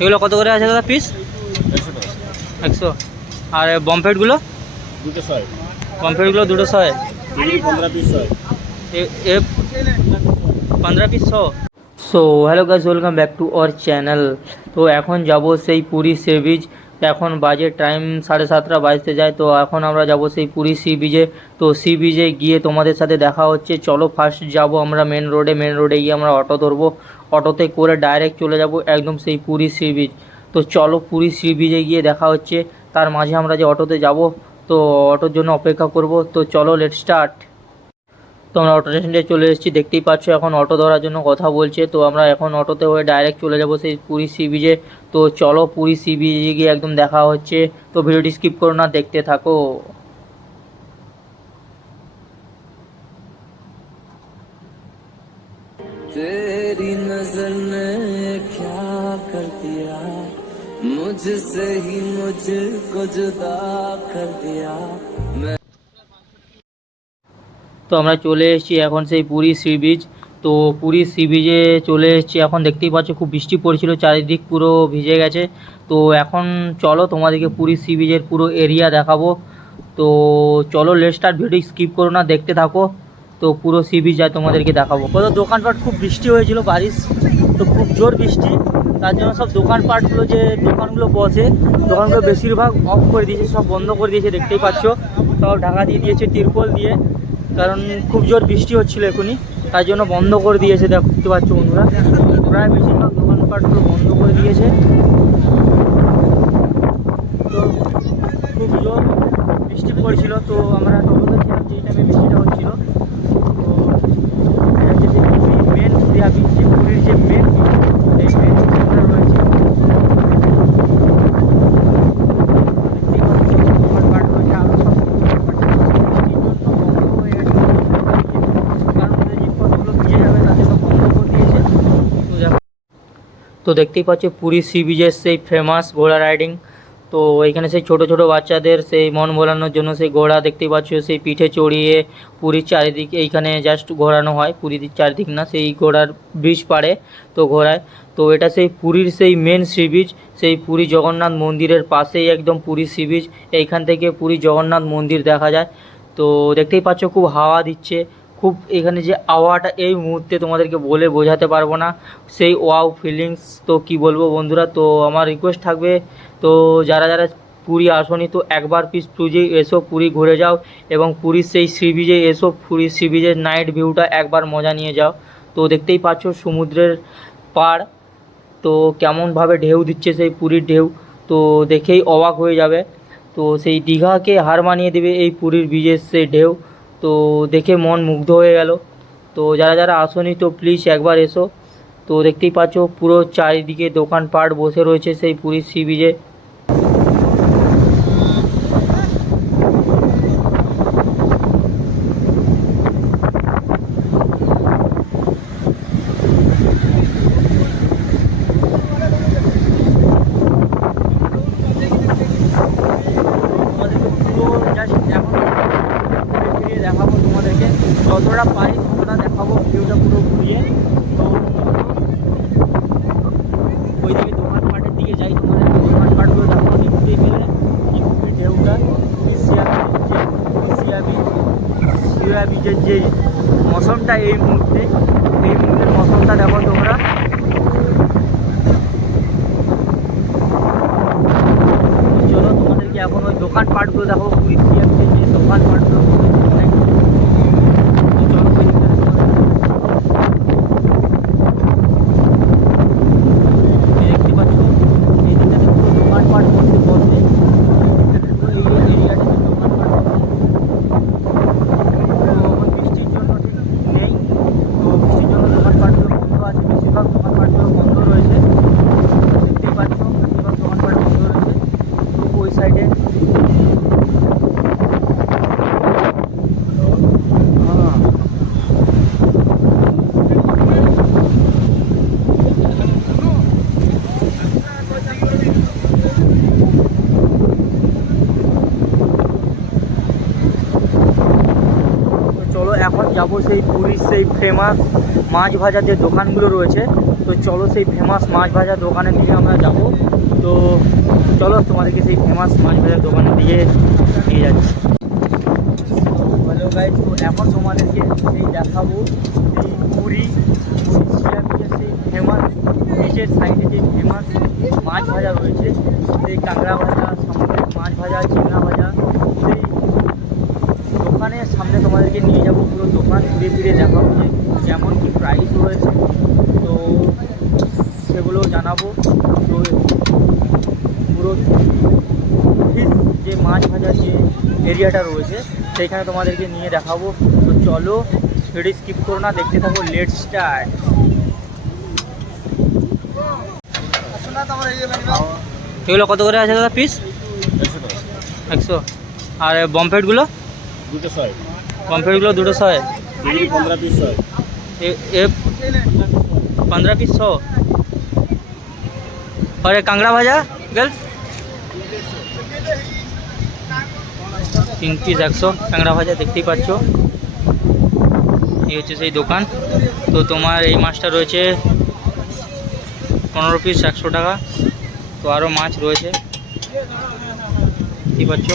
এগুলো কত করে আছে দাদা পিস? 100। আর বমফেটগুলো? 200। বমফেটগুলো 200। 15 পিস হয়। 15 piece 100। So hello guys, welcome back to our channel. তো এখন যাব সেই পুরী সি বিচ। এখন বাজে টাইম 7:30 বাজতে যায়। তো এখন আমরা যাব সেই পুরী সি বিচে। তো সি বিচে গিয়ে তোমাদের সাথে দেখা হচ্ছে। চলো ফার্স্ট যাব আমরা মেন রোডে গিয়ে আমরা অটো ধরবো। অটোতে করে ডাইরেক্ট চলে যাব একদম সেই পুরী সি বিচ। তো চলো পুরী সি বিচে গিয়ে দেখা হচ্ছে। তার মাঝে আমরা যে অটোতে যাব, তো অটোর জন্য অপেক্ষা করব। তো চলো লেট স্টার্ট। তো আমরা অটো স্ট্যান্ডে চলে এসেছি, দেখতেই পাচ্ছ এখন অটো ধরার জন্য কথা বলছে। তো আমরা এখন অটোতে হয়ে ডাইরেক্ট চলে যাব সেই পুরী সি বিচে। তো চলো পুরী সি বিচে গিয়ে একদম দেখা হচ্ছে। তো ভিডিওটি স্কিপ করো না, দেখতে থাকো। तेरी नजर ने क्या कर दिया मुझसे ही मुझको जुदा कर दिया। তো আমরা চলে এসেছি এখন সেই পুরী সি বিচ। তো পুরী সি বিচে চলে এসেছি এখন, দেখতেই পাচ্ছ খুব বৃষ্টি পড়ছিল, চারিদিক পুরো ভিজে গেছে। তো এখন চলো তোমাদেরকে পুরী সি বিচের পুরো এরিয়া দেখাবো। তো চলো লেট স্টার্ট, ভিডিও স্কিপ করো না, দেখতে থাকো। তো পুরো সি বিচ যায় তোমাদেরকে দেখাবো। কত দোকানপাট, খুব বৃষ্টি হয়েছিল, বারিশ, তো খুব জোর বৃষ্টি। তার জন্য সব দোকানপাটগুলো, যে দোকানগুলো বসে, দোকানগুলো বেশিরভাগ অফ করে দিয়েছে, সব বন্ধ করে দিয়েছে, দেখতেই পাচ্ছ সব ঢাকা দিয়ে দিয়েছে তিরপল দিয়ে। কারণ খুব জোর বৃষ্টি হচ্ছিলো এখনই, তার জন্য বন্ধ করে দিয়েছে। দেখতে পাচ্ছ বন্ধুরা, প্রায় বেশিরভাগ দোকানপাটগুলো বন্ধ করে দিয়েছে। তো খুব জোর বৃষ্টি পড়ছিল। তো আমরা টোটোতে ছিলাম যেই টাইমে বৃষ্টিটা হচ্ছিল। তো এটা হচ্ছে সেই পুরীর মেন সিয়া বিচ, যে পুরীর যে মেন বিচ, এই মেন বিচে আমরা রয়েছি। দেখতেই পাচ্ছ দোকানপাট রয়েছে, আরও সব বৃষ্টির জন্য বন্ধ হয়ে গেছে। কারণ ওদের জিনিসপত্রগুলো ভিজে যাবে, তার জন্য বন্ধ করে দিয়েছে। তো দেখতেই পাচ্ছ পুরী সি বিচের সেই ফেমাস ঘোড়া রাইডিং। তো এইখানে সেই ছোট ছোট বাচ্চাদের সেই মন ভোলানোর জন্য সেই ঘোড়া দেখতেই পাচ্ছ, সেই পিঠে চড়িয়ে পুরীর চারিদিক এইখানে জাস্ট ঘোরানো হয়। পুরীর চারিদিক না, সেই ঘোড়ার ব্রিজ পাড়ে তো ঘোরায়। তো এটা সেই পুরীর সেই মেন সি বিচ, সেই পুরী জগন্নাথ মন্দিরের পাশেই একদম পুরী সি বিচ। এইখান থেকে পুরী জগন্নাথ মন্দির দেখা যায়। তো দেখতেই পাচ্ছ খুব হাওয়া দিচ্ছে, খুব এখানে যে হাওয়াটা এই মুহূর্তে তোমাদেরকে বলে বোঝাতে পারবো না, সেই ওয়াও ফিলিংস। তো কি বলবো বন্ধুরা, তো আমার রিকোয়েস্ট থাকবে, তো যারা যারা পুরী আসনি তো একবার প্লিজ পুরী এসো, পুরী ঘুরে যাও এবং পুরীর সেই সি বিচে এসো, পুরীর সি বিচের নাইট ভিউটা একবার মজা নিয়ে যাও। তো দেখতেই পাচ্ছ সমুদ্রের পাড়, তো কেমনভাবে ঢেউ দিচ্ছে সেই পুরীর ঢেউ, তো দেখেই অবাক হয়ে যাবে। তো সেই দীঘাকে হার মানিয়ে দেবে এই পুরীর বিচের সেই ঢেউ। তো দেখে মন মুগ্ধ হয়ে গেল। তো যারা যারা আসনি তো প্লিজ একবার এসো। তো দেখতেই পাচ্ছ পুরো চারিদিকে দোকানপাট বসে রয়েছে সেই পুরীর সি বিচে। তোমাদেরকে পুরো জাস্ট এখন ঘুরে ফিরিয়ে দেখাবো, তোমাদেরকে যতটা পারি ততটা দেখাবো ভিউটা পুরো ঘুরিয়ে। তো ওইদিকে দোকানপাটের দিকে যাই, তোমাদেরকে দোকানপাটগুলো দেখাবো। দেখতেই পেলে কি খুবই ঢেউটা, খুবই সিয়া বিচের যে মৌসুমটা এই মুহূর্তের মৌসুমটা দেখো তোমরা। চলো তোমাদেরকে এখন ওই দোকানপাটগুলো দেখো, পুরী সিয়া বিচের যে দোকানপাটগুলো। তো চলো ওই দিকটা দেখতে পাচ্ছ, এই দিকটাতে পুরো দোকানপাট বসে পুরো এরিয়াটাতে দোকানপাট বসে। তো এখন বৃষ্টির জন্য ঠিক নেই, তো বৃষ্টির জন্য দোকানপাটগুলো বন্ধ আছে, বেশিরভাগ দোকানপাটগুলো বন্ধ রয়েছে। দেখতেই পাচ্ছ বেশিরভাগ দোকানপাট বন্ধ রয়েছে। তো ওই সাইডে এখন যাব সেই পুরীর সেই ফেমাস মাছ ভাজার যে দোকানগুলো রয়েছে, তো চলো সেই ফেমাস মাছ ভাজা দোকানের দিকে আমরা যাব। তো চলো তোমাদেরকে সেই ফেমাস মাছ ভাজার দোকানের দিকে নিয়ে যাচ্ছি। হ্যালো গাইস, তো এখন তোমাদেরকে সেই দেখাবো সেই পুরী বিচের সেই ফেমাস বিচের সাইডে যে ফেমাস মাছ ভাজা রয়েছে, সেই কাঁকড়া ভাজা, সামুদ্রিক মাছ ভাজা, চিংড়া ভাজা, সেই দোকানের সামনে তোমাদেরকে নিয়ে যাব। পুরো দোকান ঘুরে ফিরে দেখাবো যে কেমন কী প্রাইস রয়েছে, তো সেগুলো জানাবো। তো পুরো ফিশ যে মাছ ভাজার যে এরিয়াটা রয়েছে সেইখানে তোমাদেরকে নিয়ে দেখাবো। তো চলো ভিডিও স্কিপ করো না, দেখতে থাকো। Let's start. এগুলো কত করে আছে দাদা পিস? 100 টাকা 100। আর বমফ্লেটগুলো? দুটো 100 বমফ্লেটগুলো দুটো 100। 15 পিস 100 ये 15 पीस 100। और ये कांगड़ा भाजा गर्ल्स 3 পিস 100 কাঁকড়া ভাজা। দেখতেই পাচ্ছ এই হচ্ছে সেই দোকান। তো তোমার এই মাছটা রয়েছে 15 পিস 100 টাকা। তো আরও মাছ রয়েছে দেখতেই পাচ্ছ।